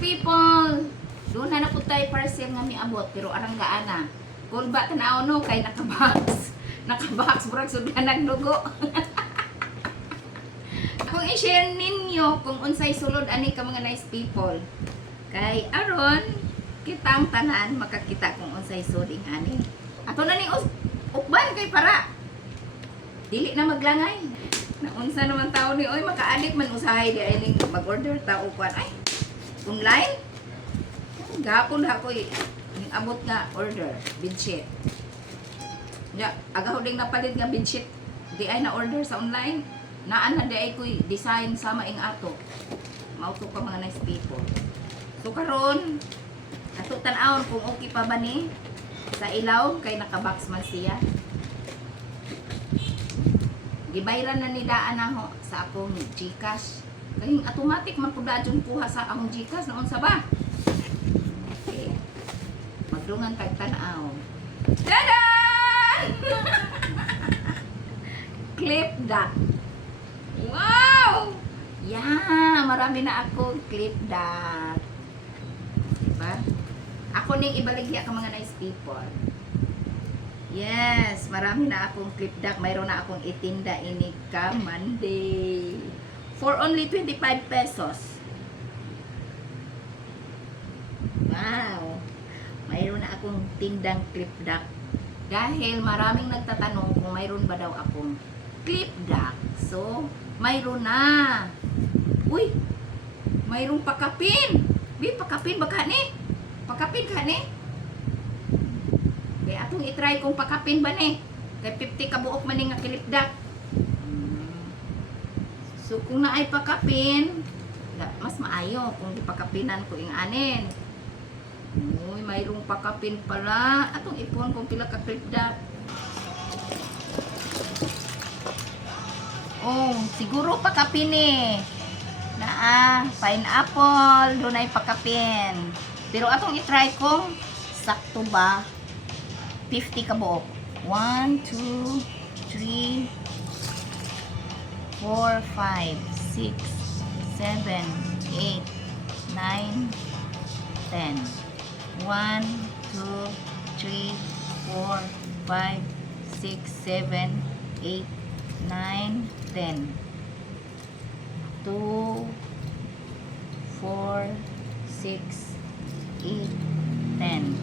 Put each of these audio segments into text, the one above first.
people! Doon na na po tayo parcel nga miabot, pero arang gaana. Kung ba tanaw no, kay nakabox. Nakabox, burag sudan nagdugo. Kung i-share ninyo kung unsay sulod ani ka mga nice people. Kay aron kitang tanan makakita kung unsay suding ani. Ato na ni ukban kay para. Dili na maglangay. Naunsa naman tao ni oy makaadik man usahay di ay mag-order ta kwan ay online. Gapon ha ko ning abot nga order bedsheet. Ya, agaw ding napalit nga bedsheet di ay na order sa online. Naan na di ay ko'y design sama ing ato. Mauto ka mga nice people. So karon ato tan-awon kung okay pa ba ni sa ilaw kay nakabox man siya. Gibayran na ni daan na ho sa akong Gcash. Kaya automatic man po dadyon kuha sa akong Gcash noon sa ba. Okay. Magdungan kag tan-aw. Tada! Clip that. Wow! Yeah, marami na ako clip that. Diba? Ako ning ibaligya ka mga nice people. Yes, marami na akong clip duck. Mayroon na akong itinda ini ka Monday. For only 25 pesos. Wow. Mayroon na akong tindang clip duck. Dahil maraming nagtatanong kung mayroon ba daw akong clip duck. So, mayroon na. Uy, mayroong pakapin. Bi, pakapin ba ka ni? Pakapin ka ni? Kaya atong itry kung pakapin ba ni? Kay 50 ka buok man nga kilipdak. So kung naay pakapin, mas maayo kung ipakapinan ko ing anin. Uy, mayroong pakapin pala. Atong ipon kung pila ka kilipdak. Oh, siguro pakapin eh. Naa, pineapple, doon ay pakapin. Pero atong itry kung sakto ba 50 ka buok. 1, 2, 3, 4, 5, 6, 7, 8, 9, 10. 1, 2, 3, 4, 5, 6, 7, 8, 9, 10. 2, 4, 6, 8, 10.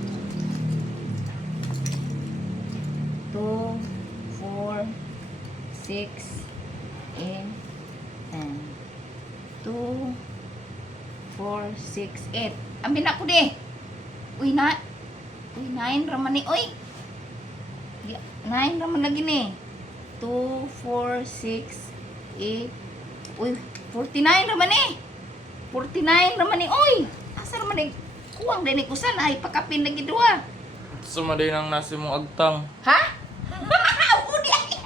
2, 4, 6, 8, 10. 2, 4, 6, 8. Amin ako di. Uy na. Uy, 9 raman ni. Uy. 9 raman lagi ni. 2, 4, 6, 8. Uy, 49 raman ni. 49 raman ni. Uy. Asa raman ni. Kuwang din ni kusan ay pakapin lagi dua. Sumaday ng nasi mo agtang. Ha? Udi ay.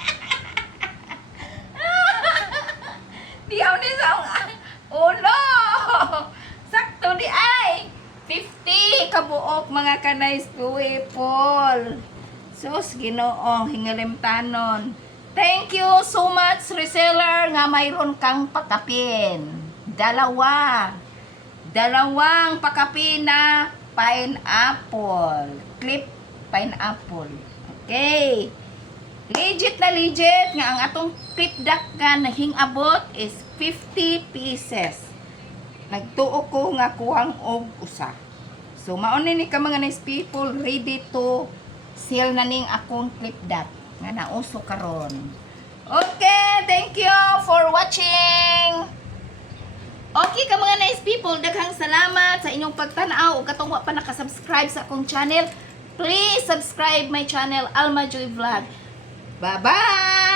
Diyaw ni sa ulo. Sakto di ay. 50 mga kanay people. Sus, ginoo, hingalim tanon. Thank you so much, reseller, nga mayroon kang pakapin. Dalawa. Dalawang pakapin na pineapple. Clip pineapple. Okay. Legit na legit nga ang atong clip duck nga hingabot is 50 pieces. Nagtuo ko nga kuhang og usa. So maon ni ka mga nice people ready to sell na ning akong clip duck nga nauso karon. Okay, thank you for watching. Okay ka mga nice people, daghang salamat sa inyong pagtanaw ug katong wa pa nakasubscribe sa akong channel. Please subscribe my channel Alma Joy Vlog. Bye-bye!